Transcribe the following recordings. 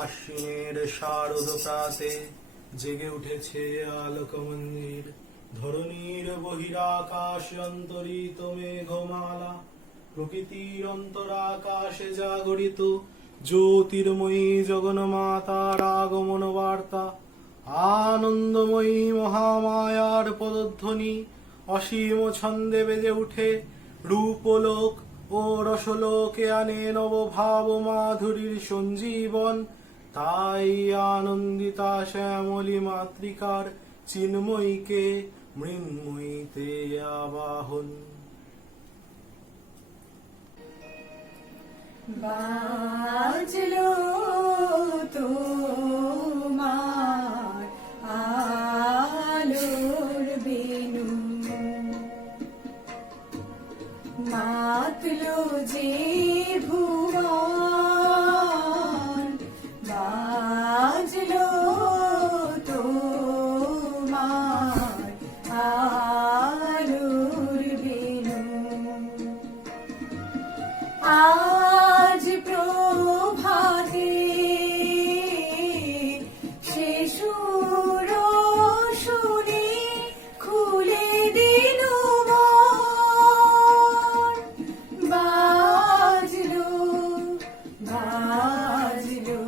আশ্বিনের শারদ প্রাতে জেগে উঠেছে আলোক মন্দির। ধরণীর বহিরাকাশ অন্তরিত মেঘমালা, প্রকৃতির অন্তরাকাশে জাগরিত জ্যোতির্ময়ী জগন্মাতার আগমন বার্তা। আনন্দময়ী মহামায়ার পদধ্বনি অসীম ছন্দে বেজে উঠে রূপলোক ও রসলোকে আনে নবভাব মাধুরীর সঞ্জীবন। তাই আনন্দিতা শ্যামলী মাতৃকার চিন্ময়ীকে মৃন্ময়ীতে আবাহন। বাজলো তোমার আলোর বেনু, মাতলো যে ভুবন। বাজলো তোমার আলোর বেনু, আজ প্রভাতে সে সুর শুনে খুলে দিল মন। বাজলো বাজলো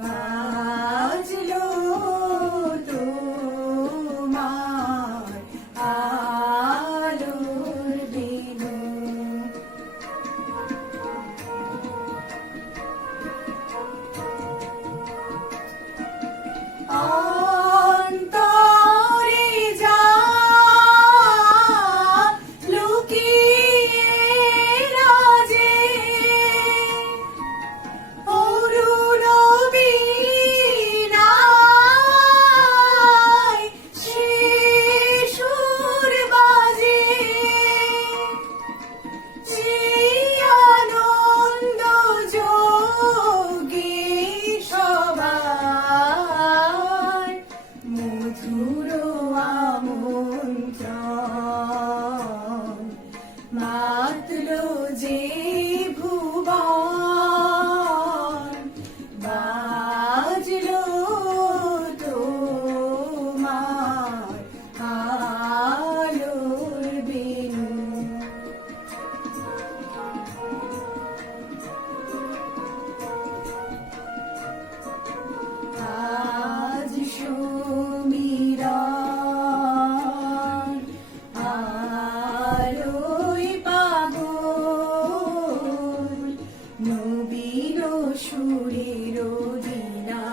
বাজলো তোমার আলোর বেনু। অন্তরে যা লুকিয়ে রাজে অরুণ বীণায় সে সুর বাজে। সেই আনন্দ যোগে সবার মধুর আমন্ত্রণ। মাতলো যে ভুবন, বাজলো তোমার আলোর বেনু। আজ সমীরণ আলোয় পাগল, নবীন সুরের দিনা।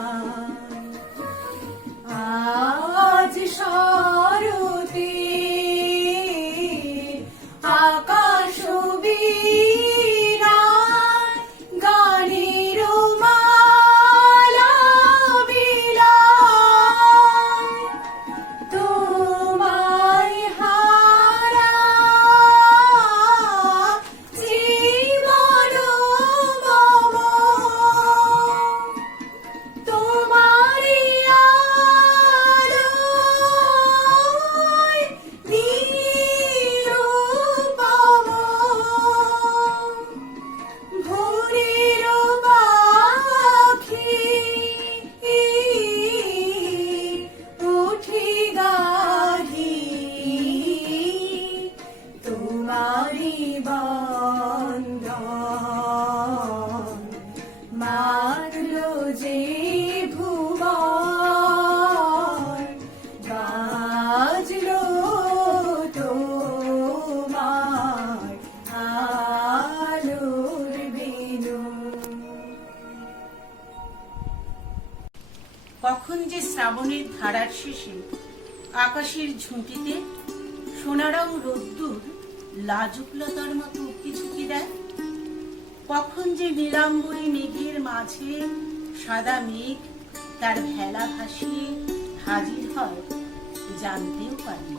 আজ শরতে আকাশ বীণা গানের মালা বিলায়। তোমায় হারা জীবন মম, তোমারি আলোয় নিরুপম। ভোরের পাখি উঠি গাহি, তোমারি বন্দন। মাতলো যে ভুবন, বাজলো তোমার আলোর বেনু। কখন যে শ্রাবণের ধারার শেষে আকাশের ঝুঁকিতে সোনারং রোদ্দুর লাজুকলতার মতো উকি ঝুঁকি দেয়। কখন যে নীলাম্বরী মেঘের মাঝে সাদা মেঘ তার ভেলা ভাসিয়ে হাজির হয় জানতেও পারি।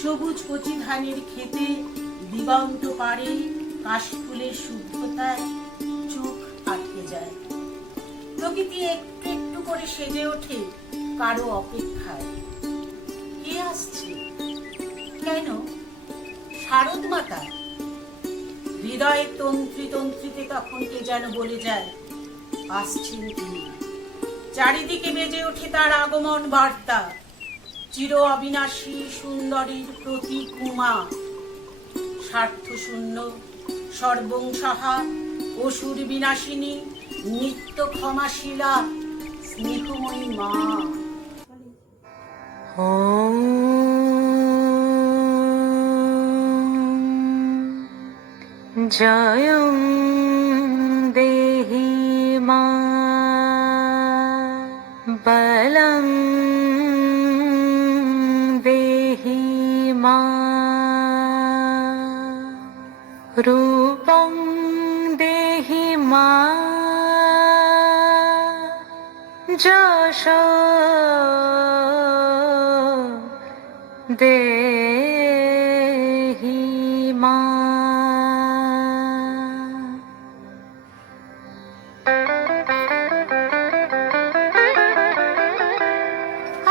সবুজ কচি ধানের ক্ষেতে দিগন্ত পাড়ে কাশফুলের শুভ্রতায় চোখ আটকে যায়। প্রকৃতি একটু একটু করে সেজে ওঠে কারো অপেক্ষায়। কে আসছে? কেন? শারদ মাতা। হৃদয়ের তন্ত্রী তন্ত্রীতে তখন কে যেন বলে যায়, আসছেন তিনি। চারিদিকে বেজে ওঠে তার আগমন বার্তা, চির অবিনাশী সুন্দরীর প্রতীক উমা, স্বার্থ শূন্য সর্বংসহা অসুর বিনাশিনী নিত্য ক্ষমাশীলা স্নেহময়ী মা। জয়ং দেহি মা বলং দেহি মা রূপং দেহি মা যশ দেহি মা।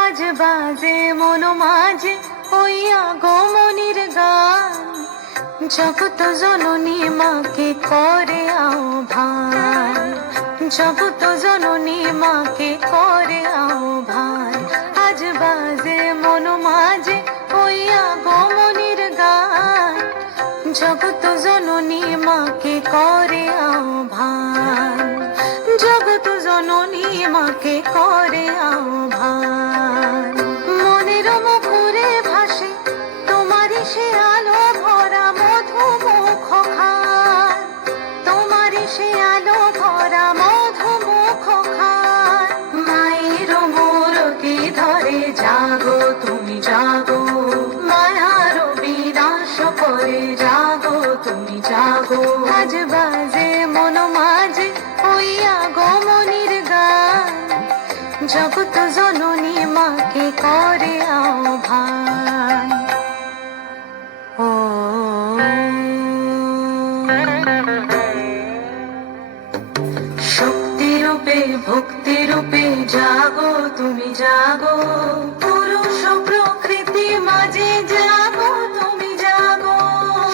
আজ বাজে মন মাঝে ওই আগমনীর গান, জগত জননী মাকে করে আহ্বান, জগত জননী মাকে করে আহ্বান। আজ বাজে মন মাঝে ওই আগমনীর গান, জগত জননী মাকে করে আহ্বান, জগত জননী মাকে করে আহ্বান। মনের মুখরে ভাসে তোমারই সে আলো ভরা মধুমুখ খান, তোমারই সে আলো ভরা মধুমুখ খান। মায়ের মূরতি ধরে জাগো তুমি জাগো, মায়ার বিনাশ করে জাগো তুমি জাগো। আজ বাজে মন মাঝে ওই আগমনীর গান, জগত জননী মাকে করে আহ্বান। ও শক্তি রূপে ভক্তি রূপে জাগো তুমি জাগো, পুরুষ প্রকৃতি মাঝে জাগো তুমি জাগো।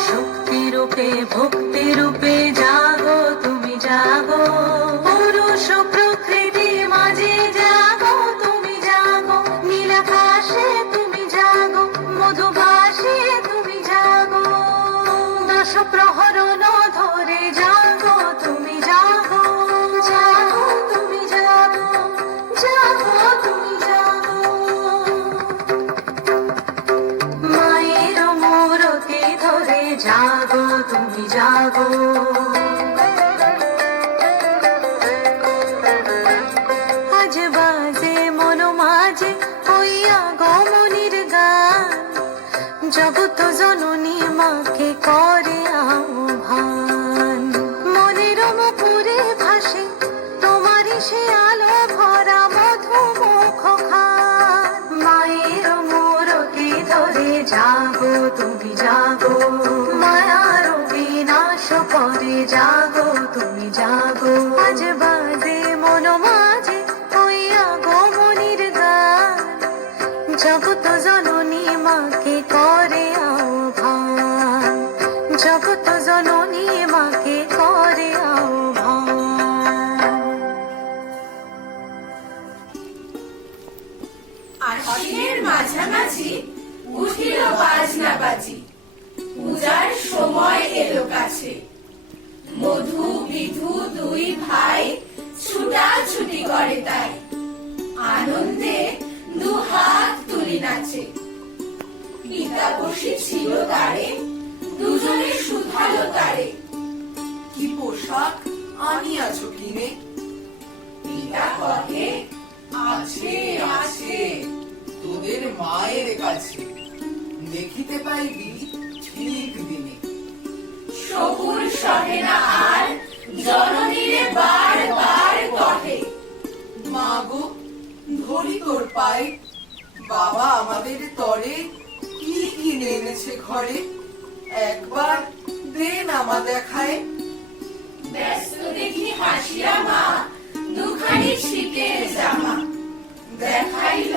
শক্তি রূপে ভক্তি রূপে জাগো তুমি জাগো, পুরুষ প্রকৃতি মাঝে জাগো তুমি জাগো। নীলাকাশে তুমি জাগো, মধুভাসে তুমি জাগো, দশ প্রহরণ ধরে জাগো তুমি জাগো, জাগো তুমি জাগো, জাগো তুমি জাগো। মায়ের মূরতি ধরে জাগো তুমি জাগো। আজ বাজে মন মাঝে ওই আগমনীর গান, জগত জননী মাকে করে আহ্বান। মনের মুখরে ভাসে তোমারই সে আলো ভরা মধুমুখ খান। মায়ের মূরতি ধরে জাগো তুমি জাগো, মায়ার বিনাশ করে জাগো তুমি জাগো। আজ বাজে মন মাঝে ওই আগমনীর গান, জগত জননী মাকে করে আহ্বান, জগত জননী মাকে করে আহ্বান। আশ্বিনের মাঝামাঝি উঠিল বাজনা বাজি, পূজার সময় এলো কাছে। মধু বিধু দুই ভাই ছুটাছুটি করে তাই, আনন্দে দুহাত তুলি নাচে। পিতা বসে ছিল তারে, দুজনে শুধালো তারে, কি পোশাক আনিয়াছ কিনে? পিতা কহে, আছে আছে তোদের মায়ের কাছে, দেখিতে পাইবি ঠিক দিনে। সবুর সহে না আর জননীরে বার বার কহে, মা গো ধরি তোর পায়ে, বাবা আমাদের তরে কি কিনে এনেছে ঘরে, একবার দে নামা দেখায়। ব্যস্ত দেখি হাসিয়া মা দুখানি ছিটের জামা, দেখাইল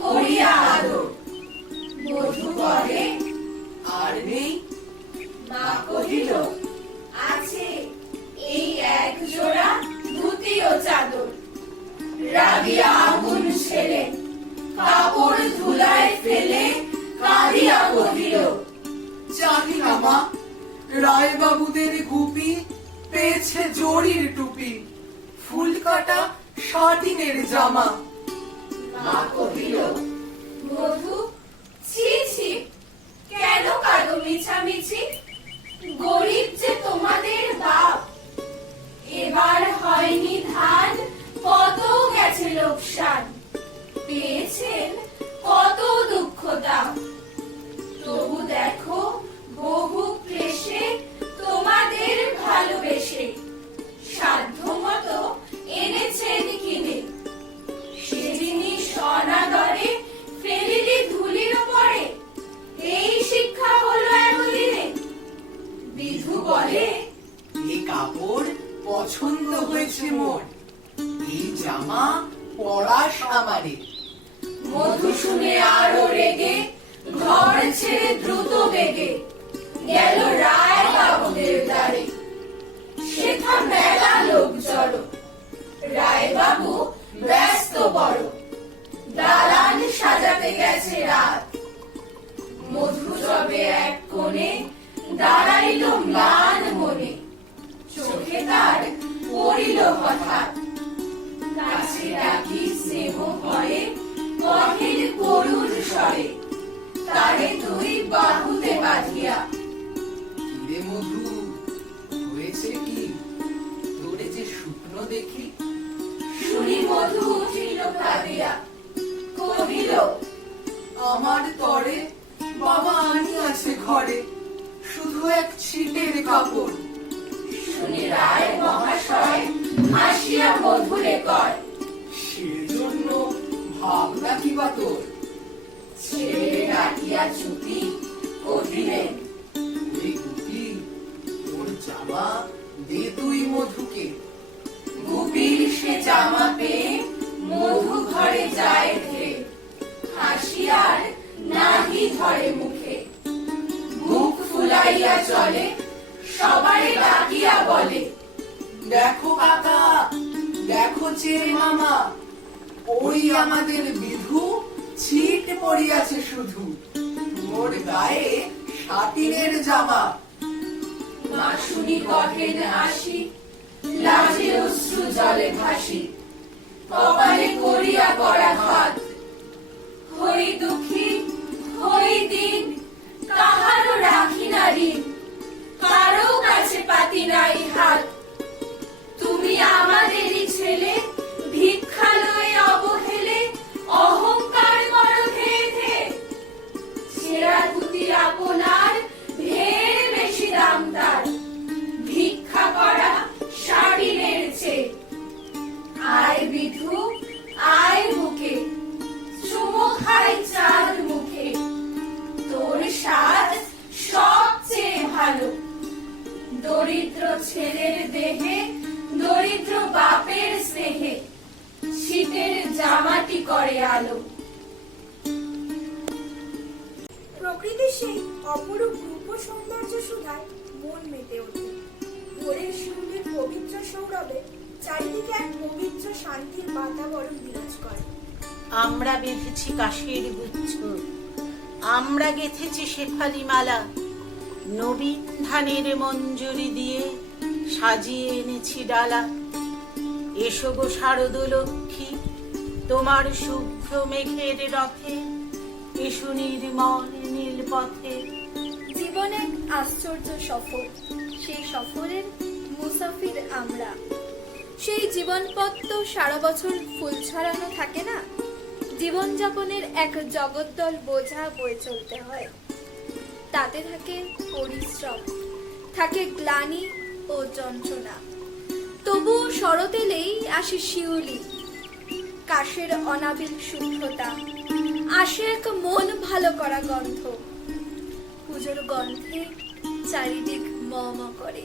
করিয়া আদর। বধূ কহে, আর নেই? মা কহিল, আছে এই এক জোড়া ধুতি ও রাগিয়া আগুন ছেলে কাপড় ধুলায় ফেলে কাঁদিয়া কহিল, জানি না মা, রায়বাবুদের গুপি পেয়েছে জরির টুপি, ফুল কাটা শাটিনের জামা। মা কহিল, মধু, ছি ছি, কেন কাঁদো মিছামিছি? গরিব যে তোমাদের বাপ, এবার হয়নি ধান, কত গেছে লোকসান, পেয়েছেন কত দুঃখ দাও। তবু দেখো বহু ক্লেশে তোমাদের ভালোবেসে সাধ্য মতো এনেছেন কিনে, সে জিনিস অনাদরে ফেলিলি ধুলির পরে, এই শিক্ষা হলো এতদিনে। বিধু বলে, এই কাপড় পছন্দ হয়েছে মোর, এই জামা পরাস আমারে। মধু শুনে আরো রেগে ঘর ছেড়ে দ্রুত বেগে গেল রায় বাবুদের দ্বারে। সেথা মেলা লোক জড়ো, রায় বাবু ব্যস্ত বড়, দালান সাজাতে গেছে রাত। মধু যবে এক কোণে দাঁড়াইল ম্লান মনে, চোখে তার পড়িল হঠাৎ, কাছে ডাকি স্নেহ ভয়ে কহিল করুণ স্বরে, তারে তুই বাহুতে বাঁধিয়া। কিরে মধু, হয়েছে কি? তোরে যে শুকনো দেখি। শুনি মধু উঠিল কাঁদিয়া, কহিল, আমার তরে বাবা আনিয়াছে ঘরে, শুধু এক ছিটের কাপড়। শুনি রায় মহাশয় হাসিয়া মধুরে কয়, সেজন্য ভাবনা কি বা তোর? ছেড়ে ডাকিয়া চুপি কহিলেন, ওই গুপি, তোর জামা দে তুই মধুকে। গুপির সে জামা পেয়ে মধু ঘরে যায় ধীরে, হাসিয়ার নাহি ধরে মুখে, মুখ ফুলাইয়া চলে, সবারে ডাকিয়া বলে, দেখো কাকা, দেখো চেয়ে মামা, ওই আমাদের বিধু ছিট পড়িয়াছে শুধু, মোর গায়ে শাটিনের জামা। মা শুনি কহেন আসি, লাজে অশ্রু জলে ভাসি, কপালে করিয়া করাঘাত, হই দুঃখী হই দিন, কাহারও রাখি না ঋণ, কারো কাছে পাতি নাই হাত। তুমি আমাদেরই ছেলে, ভিক্ষা লয়ে অবহেলে অহংকার করো ধেয়ে ধেয়ে, ছেঁড়া ধুতি আপনার ঢের বেশি দাম তার, ভিক্ষা করা শাড়িনের চেয়ে। আয় বিধু আয় বুকে, চুমো খাই চাঁদ মুখে, তোর স্বাদ সবচেয়ে ভালো। দরিদ্র ছেলের দেহে দরিদ্র বাপের স্নেহে, শীতের জামাটি করে আলো। প্রকৃতির সেই অপরূপ রূপ ও সৌন্দর্য সুধায় মন মেতে ওঠে। ভোরের শিউলির পবিত্র সৌরভে চারিদিকে এক পবিত্র শান্তির বাতাবরণ বিরাজ করে। আমরা বেঁধেছি কাশের গুচ্ছ, আমরা গেথেছি শেফালি মালা, নবীন ধানের মঞ্জুরি দিয়ে সাজিয়ে এনেছি ডালা। এসো গো শারদ লক্ষ্মী, তোমার শুভ্র মেঘের রথে, এসো নির্মল নীল পথে। জীবন এক আশ্চর্য সফর, সেই সফরের মুসাফির আমরা। সেই জীবন পথ তো সারা বছর ফুল ছড়ানো থাকে না, জীবনযাপনের এক জগদ্দল বোঝা বয়ে চলতে হয়। তাতে থাকে পরিশ্রম, থাকে গ্লানি ও যন্ত্রণা। তবুও শরৎ এলেই আসে শিউলি, কাশের অনাবিল শুভ্রতা, আসে এক মন ভালো করা গন্ধ। পুজোর গন্ধে চারিদিক ম ম করে।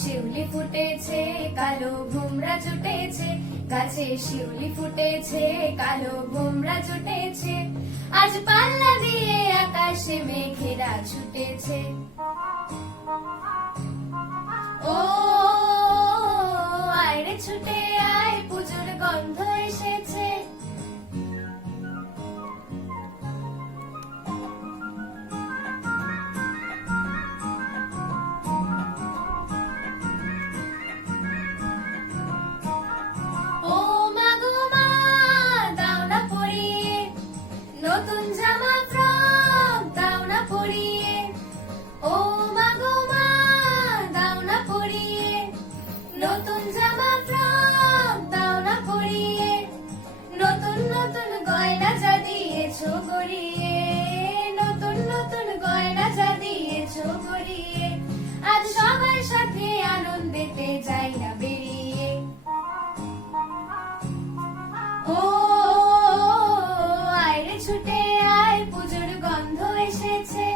শিউলি ফুটেছে কালো ভুমরা জুটেছে, গাছে শিউলি ফুটেছে কালো ভুমরা জুটেছে, আজ পাল্লা দিয়ে আকাশে মেঘেরা ছুটেছে। ও আয়রে ছুটে আয় পুজোর গন্ধ এসেছে। ও মা গো মা দাও না পরিয়ে নতুন জামা ফ্রক দাও না পরিয়ে, ও মা গো মা দাও না পরিয়ে নতুন জামা ফ্রক দাও না পরিয়ে, নতুন নতুন গয়না যা দিয়েছো গড়িয়ে, নতুন নতুন গয়না যা দিয়েছো গড়িয়ে, আজ সবার সাথে আনন্দেতে যাই না বেরিয়ে। ও আয়রে ছুটে আয় পুজোর গন্ধ এসেছে।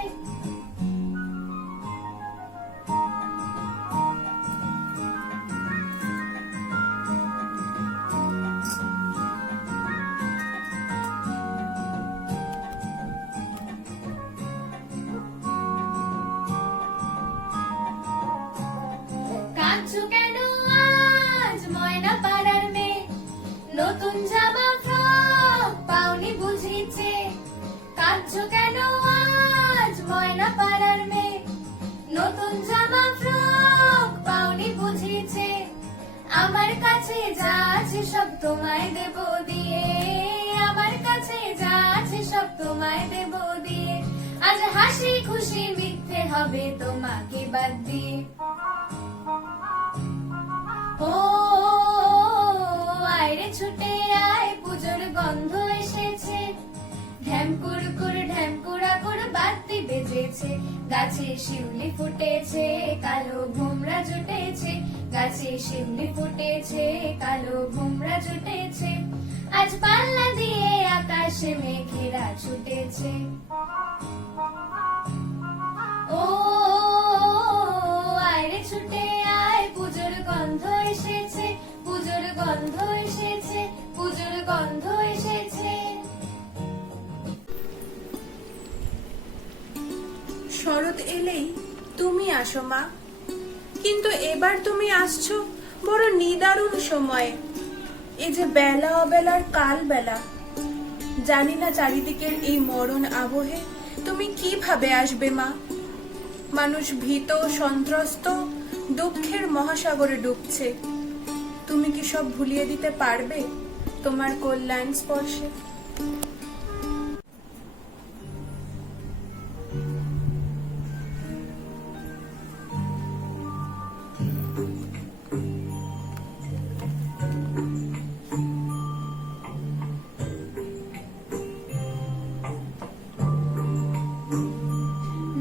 কাঁদছো কেন আজ ময়না পাড়ার মেয়ে, নতুন জামা ফ্রক পাওনি বুঝিছে, কাঁদছো কেন আজ ময়না পাড়ার মেয়ে, নতুন জামা ফ্রক পাওনি বুঝিছে, আমার কাছে যা আছে সব তোমায় দেব দিয়ে, আমার কাছে যা আছে সব তোমায় দেব দিয়ে, আজ হাসি খুশি মিথ্যে হবে তোমাকে বাদ দিয়ে। ও আয়রে ছুটে আয় পুজোর গন্ধ এসেছে, ঢ্যামকুড়াকুড় বাতি বেজেছে, গাছে শিউলি ফুটেছে কালো ভুমরা জুটেছে, গাছে শিউলি ফুটেছে কালো ভুমরা জুটেছে, আজ পাল্লা দিয়ে আকাশে মেঘেরা ছুটেছে। ও আয়রে ছুটে আয় পুজোর গন্ধ এসেছে, পুজোর গন্ধ এসেছে, পুজোর গন্ধ এসেছে। শরৎ এলেই তুমি আসো মা, কিন্তু এবার তুমি আসছো বড় নিদারুণ সময়ে। এই যে বেলা অবেলার কাল বেলা, জানি না চারিদিকের এই মরণ আবহে তুমি কিভাবে আসবে মা। মানুষ ভীত সন্ত্রস্ত দুঃখের মহাসাগরে ডুবছে, তুমি কি সব ভুলিয়ে দিতে পারবে তোমার কল্যাণ স্পর্শে?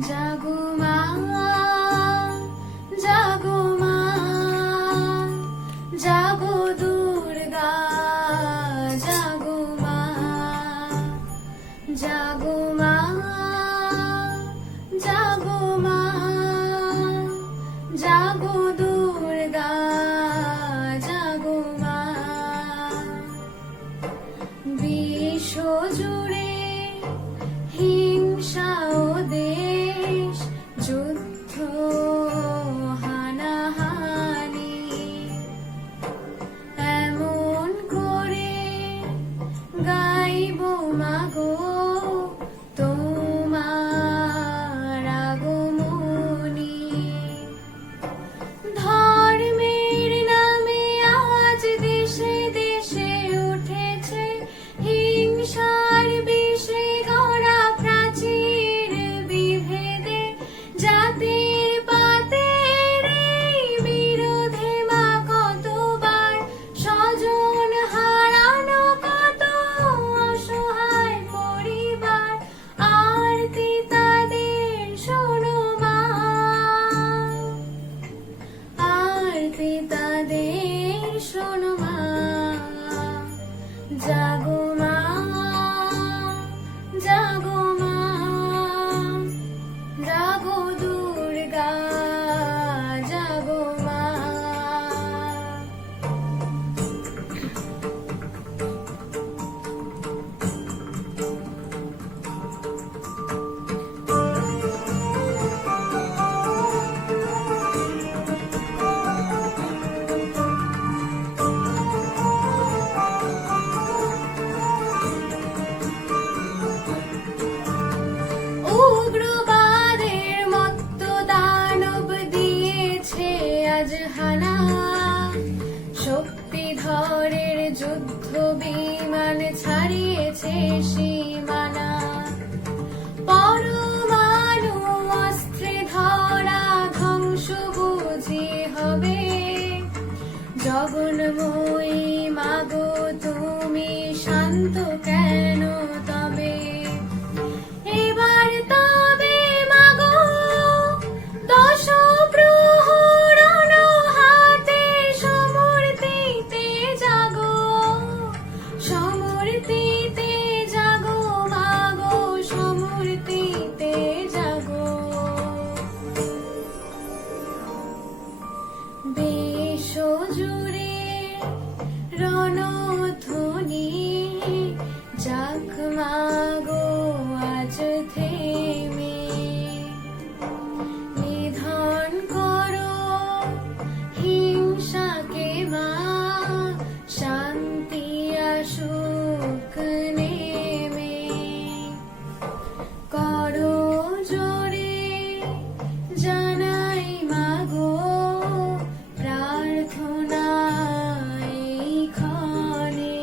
জাগো মা জাগো মা জাগো দুর্গা জাগো মা, ঝড়ের যুদ্ধ বিমান ছাড়িয়েছে সীমানা, পরমাণু অস্ত্রে ধরা ধ্বংস বুঝি হবে। জগন্ময়ী মাগো তুমি শান্ত কেন তবে, এবার তবে মাগো দশ প্রহরণ হাতে সমর্পিতে জাগো, সমর্পিতে জাগো মাগো, সমর্পিতে জাগো। বিশ্ব জুড়ে রণধ্বনি যাক মাগো আজ থেমে, নিধন করো হিংসাকে মা, শান্তি আসুক নেমে। করো জোরে জানাই মাগো প্রার্থনা এইখানে,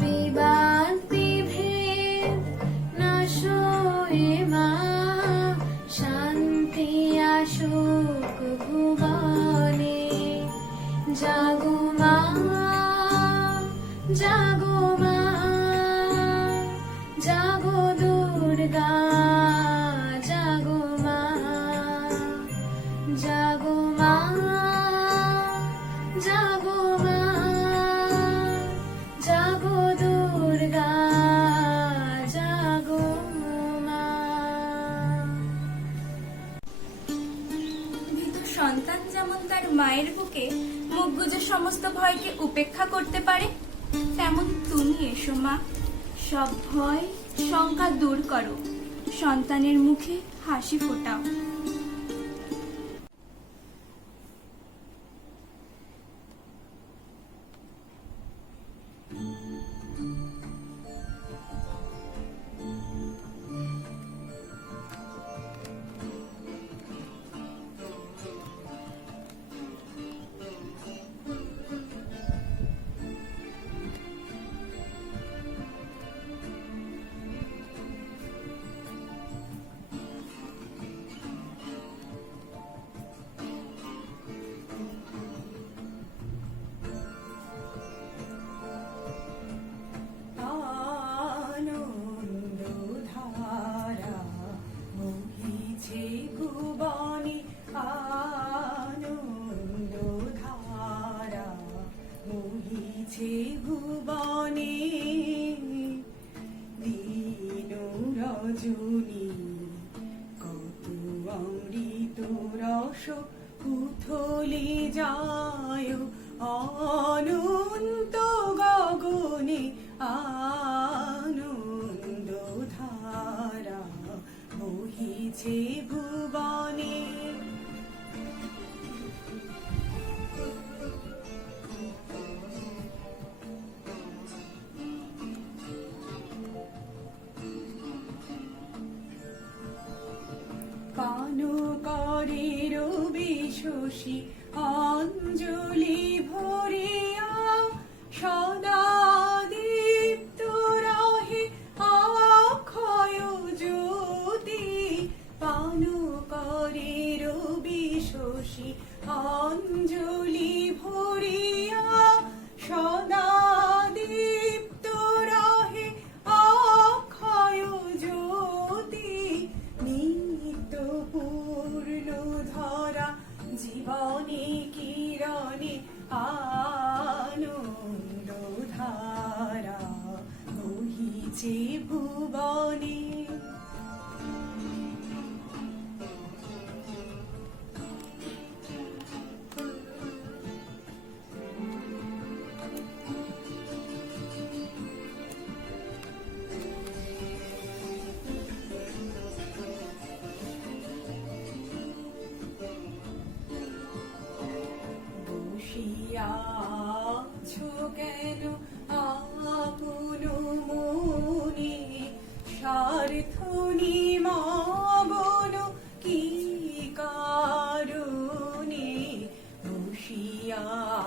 বিবাদ বিভেদ নাশ এ মা, শান্তি আসুক ভুবনে। জাগো মা, জাগো মা, জাগো দুর্গা, জাগো মা, জাগো মা, জাগো মা, জাগো দুর্গা, জাগো মা। ভীত সন্তান যেমন তার মায়ের বুকে মুখ গুজে সমস্ত ভয়কে উপেক্ষা করতে পারে, তেমন তুমি এসো মা, সব ভয় শঙ্কা দূর করো, সন্তানের মুখে হাসি ফোটাও। আনন্দধারা বহিছে ভুবনে, আনন্দধারা বহিছে ভুবনে। দিন রজনী কত অমৃত রস উথলে যায়, অনন্ত গগনে আনন্দধারা বহিছে ভুবনে। পান করে রবি শশী অঞ্জলি ভরিয়া, সদা দীপ্ত রহে অক্ষয় জ্যোতি। পান করে রবি শশী অঞ্জলি ভরিয়া, সদা দীপ্ত রহে অক্ষয় জ্যোতি। নিত্য পূর্ণ ধরা জীবনে কিরণে, আনন্দধারা বহিছে ভুবনে। বসিয়াছো কেন আপন মনে, স্বার্থ নিমগ্ন কি কারণে। বসিয়াছো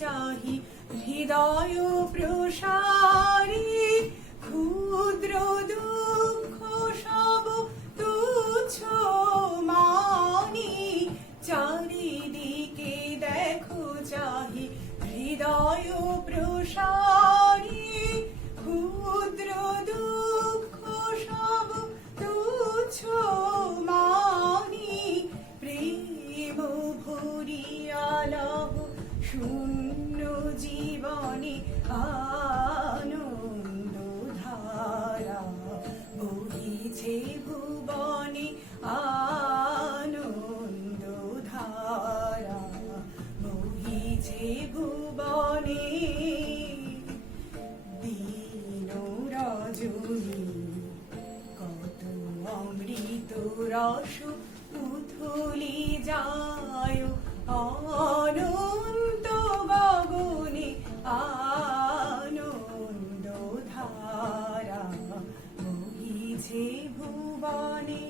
চাহি হৃদয় প্রসারী, ক্ষুদ্র দুঃখ সব তুচ্ছ মানি, চারিদিকে দেখো চাহি হৃদয় প্রসারী, ক্ষুদ্র দুঃখ সব তুচ্ছ মানি, প্রেম ভরিয়া লহ শূন্য জীবনে আনন্দ ধারা বহিছে ভুবনে, আনন্দ ধারা বহিছে ভুবনে। দিন রজনী কত অমৃত রস উথলি যায়, অনন্ত গগনে আনন্দ ধারা বহিছে ভুবনে।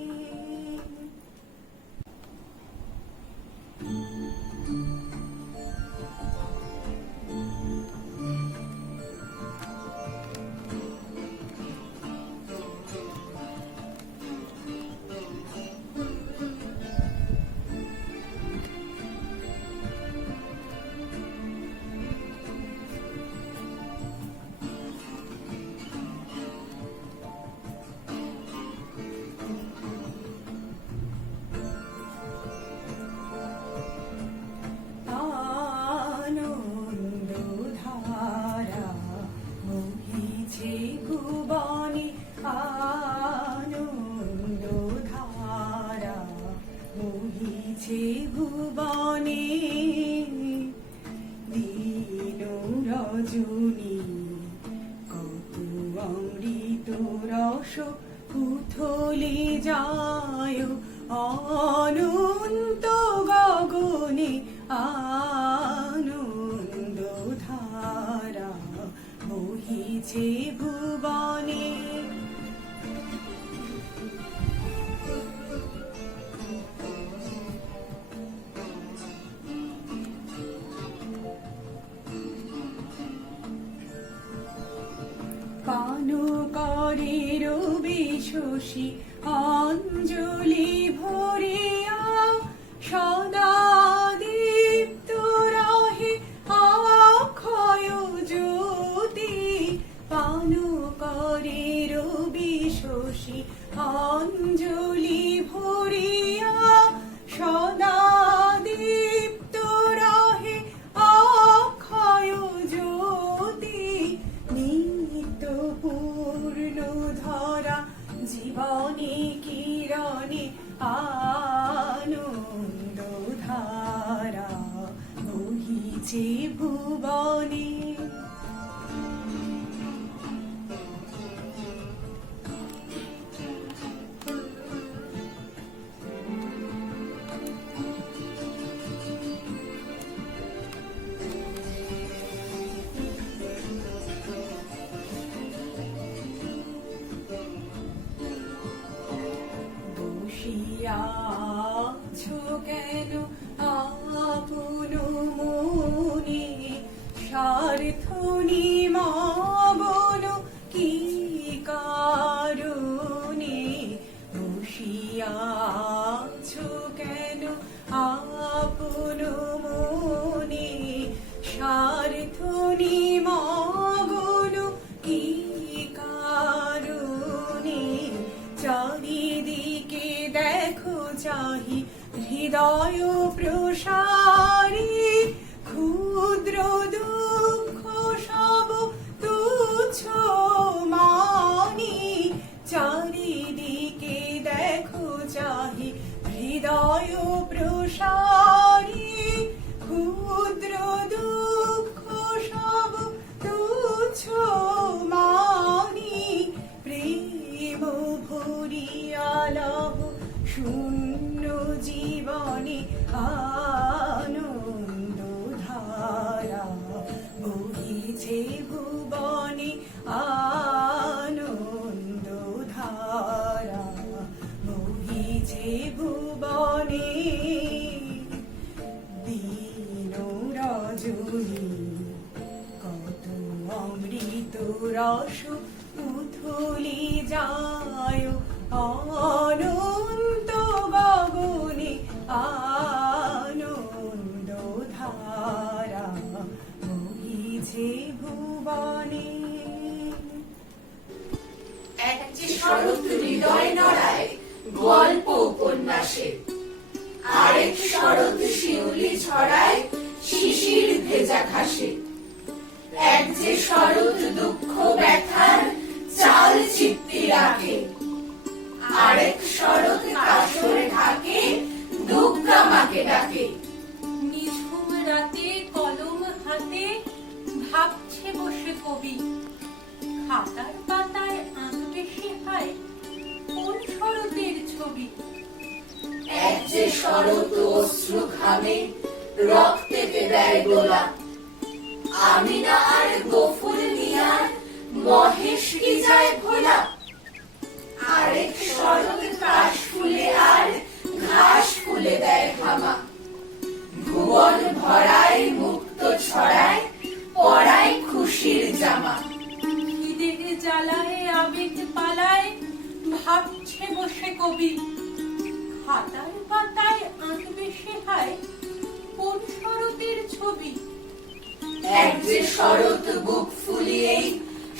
আনন্দ ধারা বহিছে ভুবনে, আনন্দ ধারা বহিছে ভুবনে। দিন রজনী কত অমৃত রস উথলে যায়, অনন্ত গগনে আনন্দ ধারা বহিছে ভুবনে। পান করে রবি শশী অঞ্জলি ভরিয়া, সদা দীপ্ত রহে অক্ষয় জ্যোতি। পান করে রবি শশী অঞ্জলি ভরিয়া, সদা দীপ্ত রহে অক্ষয় জ্যোতি। নিত্য পূর্ণ ধরা জীবনে কিরণে আনন্দ ধারা বহিছে ভুবনে। বসিয়াছো কেন আপন মনে, স্বার্থ নিমগ্ন কি কারণে। বসিয়াছো কেন আপন মনে, স্বার্থ নিমগ্ন কি কারণে। চারিদিকে দেখো চাহি হৃদয় প্রসারী, ক্ষুদ্র দুঃখ সব তুচ্ছ মানি, চারিদিকে দেখো চাহি হৃদয় প্রসারী, ক্ষুদ্র দুঃখ সব তুচ্ছ মানি, প্রেম ভরিয়া লহ শূন্য জীবনে তুলি কত অমৃত রস উথলি যায় অনন্ত গগনে আনন্দ ধারা বহিছে ভুবনে। এক যে শরৎ হৃদয় নড়ায় গল্প উপন্যাসে, আরেক শরৎ শিউলি ছড়ায় শিশির ভেজা ঘাসে। এক যে শরৎ দুঃখ ব্যথার চাল চিত্তি রাখে, আরেক শরৎ কাসর ঢাকে দুর্গা মাকে ডাকে। নিঝুম রাতে কলম হাতে ভাবছে বসে কবি, খাতার পাতায় আঁকবে সে হয় কোন শরতের ছবি। এক যে শরৎ অশ্রু ঘামে রক্তেতে দেয় গোলা, আমিনা আর গফুর মিয়ার মহেশ কি যায় ভোলা। আরেক শরৎ কাশ ফুলে আর ঘাস ফুলে দেয় হামা, ভুবন ভরায় মুক্ত ছড়ায় পড়ায় খুশির জামা। খিদের জ্বালায় আবেগ পালায় ভাবছে বসে কবি, খাতার পাতায় আঁকবে সে হয় কোন শরতের ছবি। এক যে শরৎ বুক ফুলিয়েই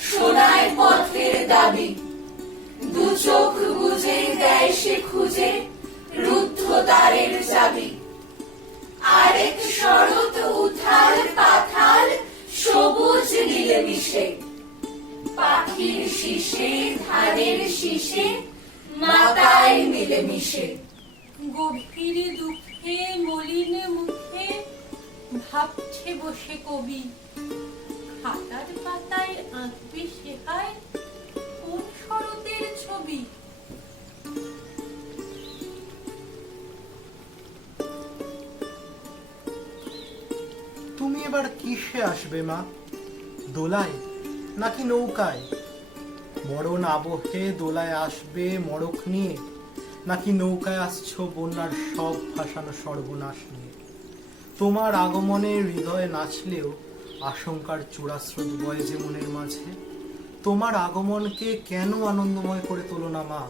শোনায় পথের দাবি, দু চোখ বুঝে দেয় সে খুঁজে রুদ্ধ দ্বারের চাবি। আরেক শরৎ উথাল পাথাল সবুজ নীলে মিশে, পাখির শিশে ধানের শীষে মাতায় মিলে মিশে। গভীর দুঃখে মলিন মুখে ভাবছে বসে কবি, খাতার পাতায় আঁকবে সে হয় কোন শরতের ছবি। তুমি এবার কিসে আসবে মা? দোলায় নাকি নৌকায়? মরণ আবহে দোলায় আসবে মড়ক নিয়ে, নাকি নৌকায় আসছো বন্যার সব ভাসানো সর্বনাশ নিয়ে? তোমার আগমনে হৃদয়ে নাচলেও আশঙ্কার চূড়াস্রোত বয়ে যে মনের মাঝে। তোমার আগমনকে কেন আনন্দময় করে তোলো না মা?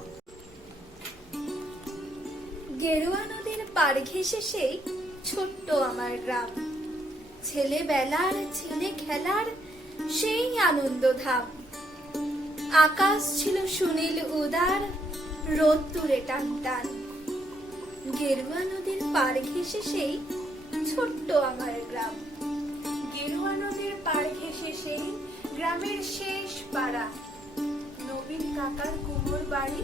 গেরুয়া নদীর পাড় ঘেঁষে সেই ছোট্ট আমার গ্রাম, ছেলেবেলার ছেলে খেলার সেই আনন্দ ধাম। আকাশ ছিল সুনীল উদার, রোদ্দুরে টান টান। গেরুয়া নদীর পাড় ঘেঁষে সেই ছোট্ট আমার গ্রাম। গেরুয়া নদীর পাড় ঘেঁষে সেই গ্রামের শেষ পাড়া, নবীন কাকার কুমোর বাড়ি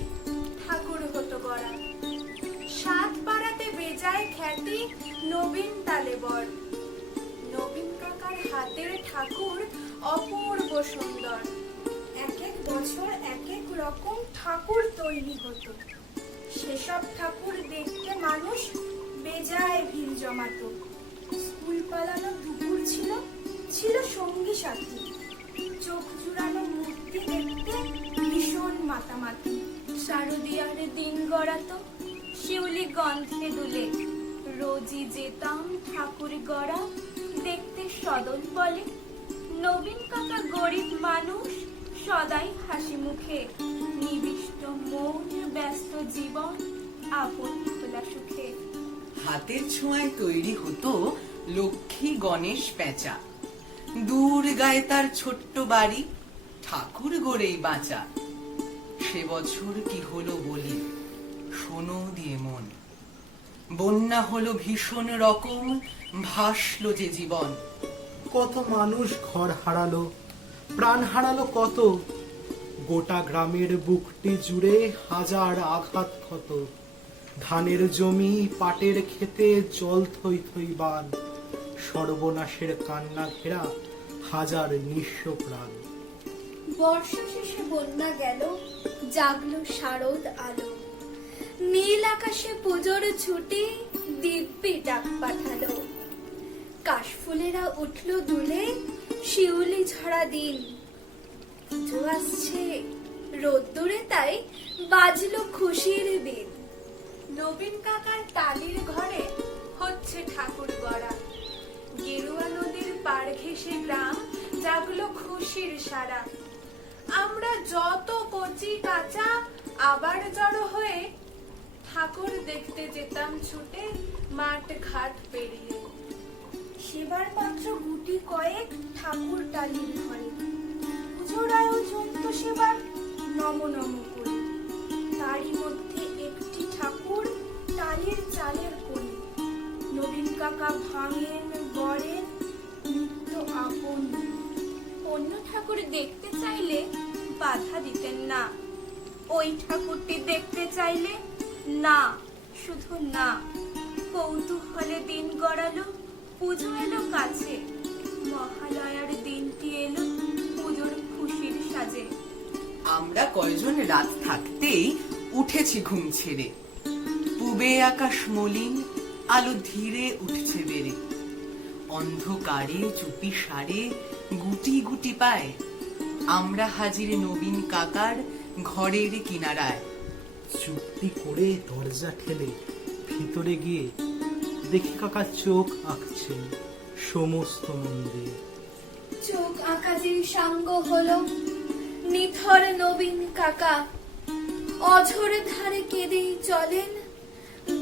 ঠাকুর হতো গড়া। 7 পাড়াতে বেজায় খ্যাতি নবীন তালে বর, নবীন কাকার হাতের ঠাকুর অপূর্ব সুন্দর। এক এক বছর এক এক রকম ঠাকুর তৈরি হতো, সেসব ঠাকুর দেখতে মানুষ বেজায় ভিড় জমাতো। স্কুল পালানো দুপুর ছিল ছিল সঙ্গী সাথী, চোখ জুড়ানো মূর্তি দেখতে ভীষণ মাতামাতি। শারদিয়ার দিন গড়াতো শিউলি গন্ধে দুলে, রোজই যেতাম ঠাকুর গড়া দেখতে সদল বলে। নবীন কাকা গরিব মানুষ, সদাই হাসি মুখে, নিবিষ্ট মন ব্যস্ত জীবন আপন খোলা সুখে। হাতের ছোঁয়ায় তৈরি হতো লক্ষ্মী গণেশ পেঁচা, দূর গায়ে তার ছোট্ট বাড়ি, ঠাকুর গড়েই বাঁচা। সে বছর কি হলো বলি, শোনো দিয়ে মন। বন্যা হলো ভীষণ রকম, ভাসলো যে জীবন। কত মানুষ ঘর হারালো, প্রাণ হারালো কত, গোটা গ্রামের বুকটি জুড়ে হাজার আঘাত ক্ষত। ধানের জমি পাটের ক্ষেতে জল থই থই বান, সর্বনাশের কান্না ঘেরা হাজার নিঃস্ব প্রাণ। বর্ষা শেষে বন্যা গেল, জাগলো শারদ আলো, নীল আকাশে পুজোর ছুটি দিব্যি ডাক পাঠালো। কাশফুলেরা উঠলো দুলে, শিউলি ঝরা দিন, পুজো আসছে রোদ্দুরে তাই বাজলো খুশির বিন। নবীন কাকার টালির ঘরে হচ্ছে ঠাকুর গড়া, গেরুয়া নদীর পাড় ঘেঁষে গ্রাম জাগলো খুশির সারা। আমরা যত কচি কাঁচা আবার জড়ো হয়ে ঠাকুর দেখতে যেতাম ছুটে মাঠ ঘাট পেরিয়ে। সেবার মাত্র গুটি কয়েক ঠাকুর টালির ঘরে, পুজোর আয়োজন তো সেবার নম নম করে। তারই মধ্যে একটি ঠাকুর টালির চালের কোণে। নবীন কাকা ভাঙেন গড়েন নিত্য আপন। অন্য ঠাকুর দেখতে চাইলে বাধা দিতেন না, ওই ঠাকুরটি দেখতে চাইলে না, শুধু না। কৌতূহলে দিন গড়ালো, পুজো এলো কাছে। মহালয়ার দিনটি এলো পুজোর খুশির সাজে। আমরা কয়জন রাত থাকতেই উঠেছি ঘুম ছেড়ে। পূবে আকাশ মলিন, আলো ধীরে উঠছে বেড়ে। অন্ধকারে চুপি সারে গুটি গুটি পায় আমরা হাজির নবীন কাকার ঘরের কিনারায়। চুপটি করে দরজা ঠেলে ভিতরে গিয়ে দেখি কাকা চোখ আঁকছেন সমস্ত মন দিয়ে। চোখ আকাশের সাঙ্গ হলো নিথর নবীন কাকা। অঝোর ধারে কেঁদেই চলেন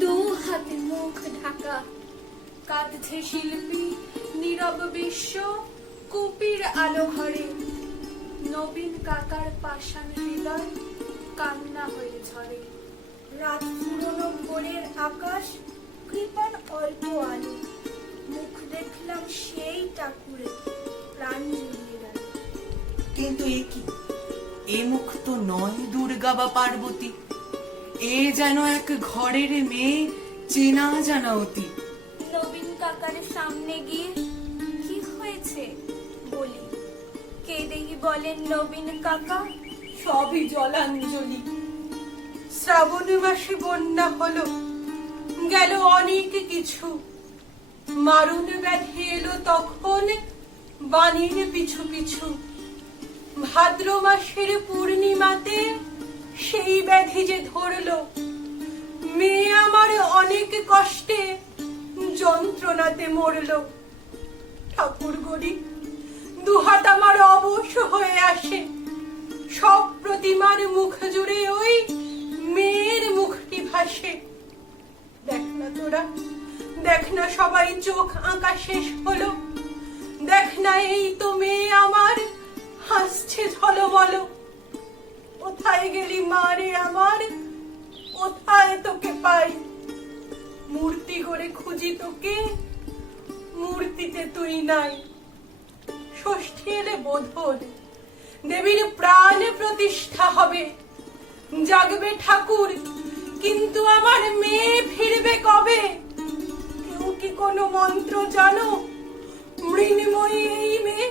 দু হাতে মুখ ঢাকা। কাঁদছে শিল্পী নীরব বিশ্ব কুপির আলো ঘরে। নবীন কাকার পাষাণ হৃদয় কান্না হয়ে ঝরে। রাত পুরনো ভোরের আকাশ কৃপার অল্প আলো। মুখ দেখলাম সেই ঠাকুরে, প্রাণ জুড়িয়ে গেল। কিন্তু এ কি, এ মুখ তো নয় দুর্গা বা পার্বতী। এ যেন এক ঘরের মেয়ে, চেনা জানা অতি। নবীন কাকার সামনে গিয়ে কি হয়েছে বলি। কেঁদেই বলেন নবীন কাকা, সবই জলাঞ্জলি। শ্রাবণ মাসে বন্যা হলো, গেল অনেক কিছু। মারণ ব্যাধি এলো তখন বাণীর পিছু পিছু। ভাদ্র মাসের পূর্ণিমাতে সেই ব্যাধি যে ধরলো। মেয়ে আমার অনেক কষ্টে যন্ত্রণাতে মরলো। ঠাকুর গড়ি দুহাত আমার অবশ হয়ে আসে। সব প্রতিমার মুখ জুড়ে ওই মেয়ের মুখটি ভাসে। দেখ না তোরা, দেখ না সবাই চোখ আঁকা শেষ হলো। দেখ না এই তো মেয়ে আমার হাসছে ঝলমল। কোথায় গেলি মা রে আমার, কোথায় তোকে পাই। মূর্তি গড়ে খুঁজি তোকে, মূর্তিতে তুই নাই। ষষ্ঠী এলে বোধন, দেবীর প্রাণ প্রতিষ্ঠা হবে। জাগবে ঠাকুর, কিন্তু আমার মেয়ে ফিরবে কবে। কেউ কি কোনো মন্ত্র জানো, মৃন্ময়ী এই মেয়ে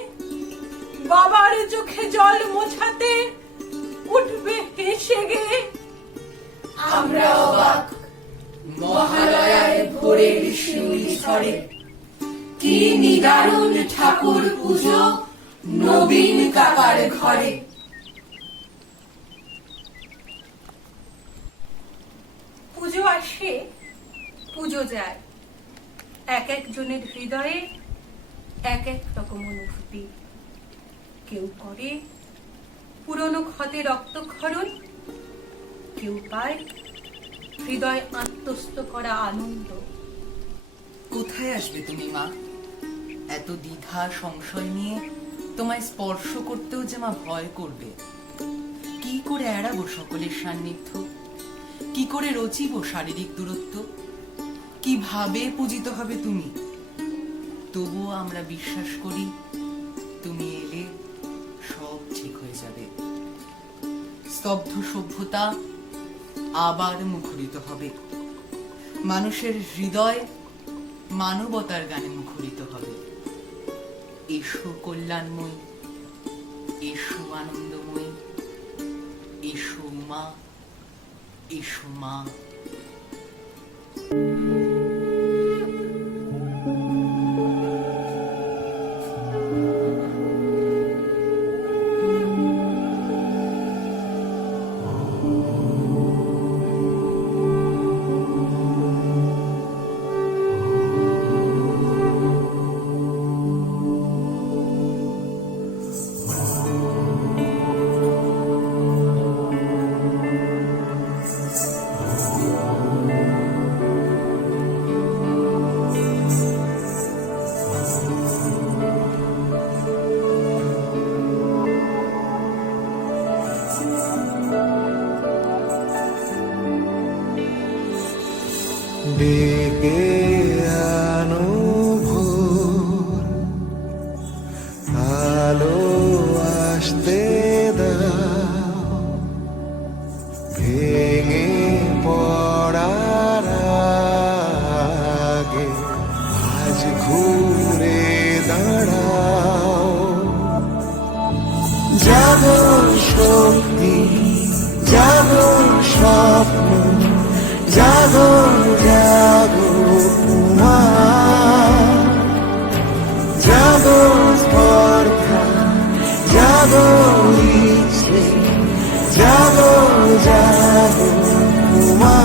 বাবার চোখে জল মোছাতে উঠবে হেসে গে। আমরা অবাক মহালয়ার ভোরের শিউলি ঝড়ে। কি নিদারুণ ঠাকুর পুজো নবীন কাকার ঘরে। পুজো আসে, পুজো যায়। এক একজনের হৃদয়ে এক এক রকম অনুভূতি। কেউ করে পুরনো ক্ষতে রক্তক্ষরণ, কেউ পায় হৃদয় আত্মস্থ করা আনন্দ। কোথায় আসবে তুমি মা? এত দ্বিধা সংশয় নিয়ে তোমায় স্পর্শ করতেও যে মা ভয় করবে। কি করে এড়াবো সকলের সান্নিধ্য? কি করে রচিব শারীরিক দূরত্ব? কিভাবে পূজিত হবে তুমি? তবুও আমরা বিশ্বাস করি তুমি এলে সব ঠিক হয়ে যাবে। স্তব্ধ সভ্যতা আবার মুখরিত হবে। মানুষের হৃদয় মানবতার গানে মুখরিত হবে। এসো কল্যাণময়ী, এসো আনন্দময়ী, এসো মা, এসো মা। আলো আসতে দাও, ভেঙে পড়ার আগে আজ ঘুরে দাঁড়াও। জাগো শক্তি, জাগো স্বপ্ন, জাগো জাগো উমা, জাগো স্পর্ধা, জাগো ইচ্ছে, জাগো জাগো উমা,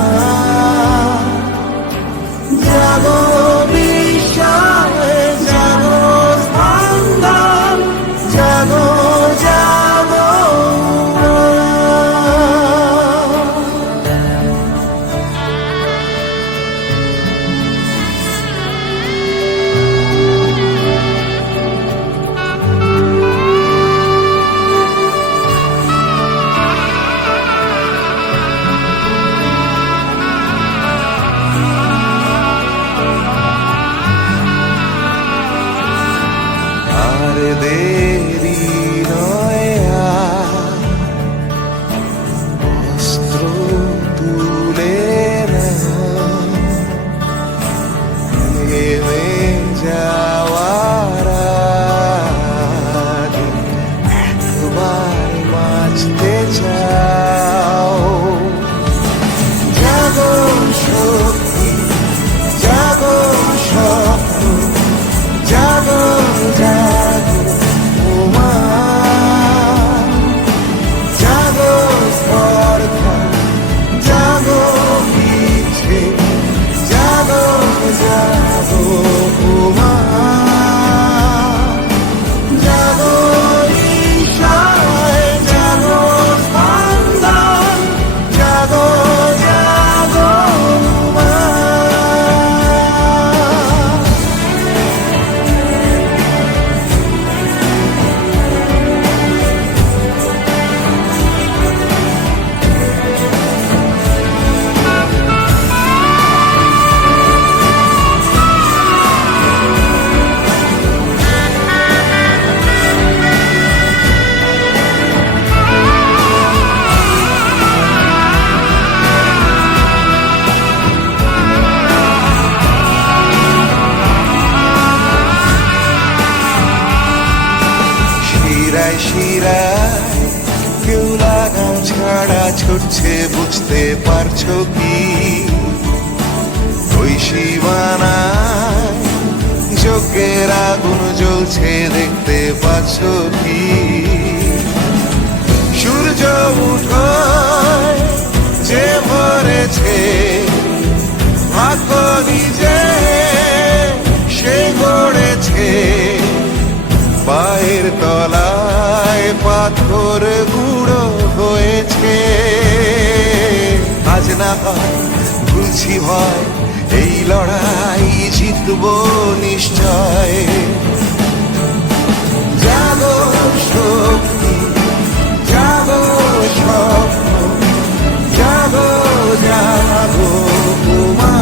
জাগো বিশ্বাস, জাগো স্পন্দন, জাগো জাগো উমা। আর দেরি নয় আর, অস্ত্র তুলে নাও, নেমে যাওয়ার আগে একবার বাঁচতে চাও। জাগো শক্তি, জাগো স্বপ্ন, জাগো জাগো উমা, জাগো স্পর্ধা, জাগো ইচ্ছে, জাগো জাগো উমা, জাগো ঈশ্বর, জাগো স্পন্দন, জাগো জাগো উমা। শিরায় শিরায় কেউ লাগাম ছাড়া ছুটছে, বুঝতে পারছো কি? ওই সীমানায় যজ্ঞের আগুন জ্বলছে, দেখতে পাচ্ছো কি? সূর্য উঠোয় যে ভরেছে, ভাগ্য নিজে সে গড়েছে, পায়ের তলায় পাথর গুঁড়ো হয়েছে। আজ না হয় বুঝি হয়, এই লড়াই জিতবো নিশ্চয়। জাগো শক্তি, জাগো স্বপ্ন, জাগো জাগো উমা,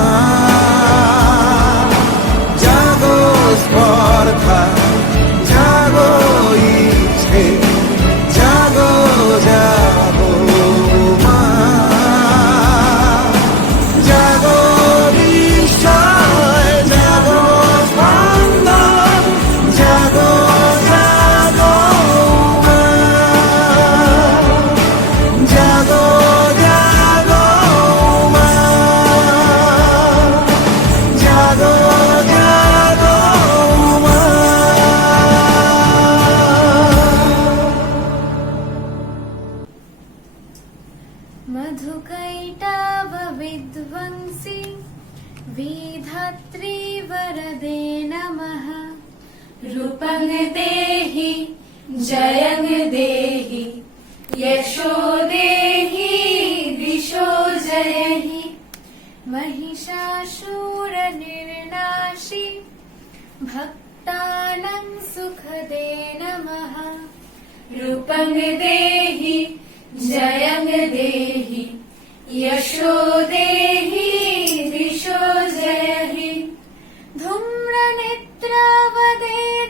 জাগো স্পর্ধা, জাগো ইচ্ছে, জাগো জাগো উমা, জাগো বিশ্বাস, জাগো স্পন্দন, জাগো জাগো উমা, জাগো জাগো উমা, জাগো জাগো উমা। मधुकैटाव विध्वंसी विधात्री वरदे नमः। रूपं देहि जयं देहि यशो देहि दिशो जयहि। महिषासुरनिर्नाशि भक्तानां सुखदे नमः। रूपं देहि जयं देहि यशो देहि दिशो जयहि। धूम्रनेत्रावदे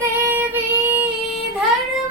देवी धर्म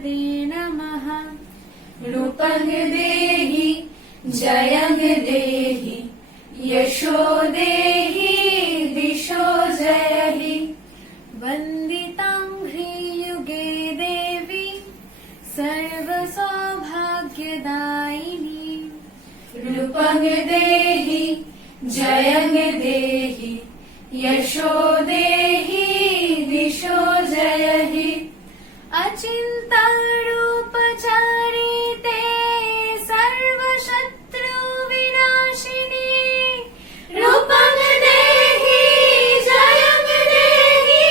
वरदे नमः रूपं देहि जयं देहि यशो देहि दिशो जयहि वन्दितां ह्रीयुगे देवी सर्वसौभाग्यदायिनी रूपं देहि जयं देहि यशो देहि दिशो जयहि अचिन्ता रूपचारिते सर्वशत्रु विनाशिनी रूपं देहि जयं देहि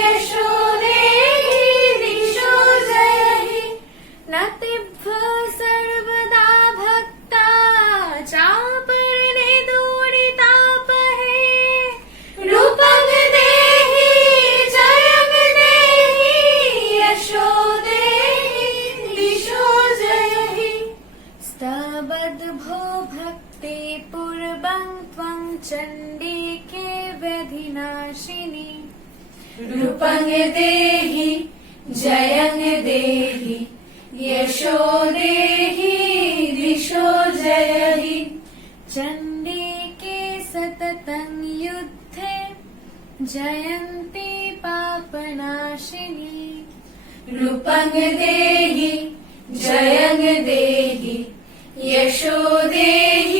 यशो देहि दिशो जयहि नतिभ्य सर्वदा भक्ता चापरणे दूरितापहे रूपं देहि जयं देहि यशो देहि दिशो जयहि स्तबद्भो भक्ति पूर्वं त्वं चण्डिके व्यधिनाशिनी रूपं देहि जयं देहि यशो देहि दिशो जयहि चण्डिके सततं युद्धे जयन्ति पापनाशिनी रूपं देहि जयं देहि यशो देहि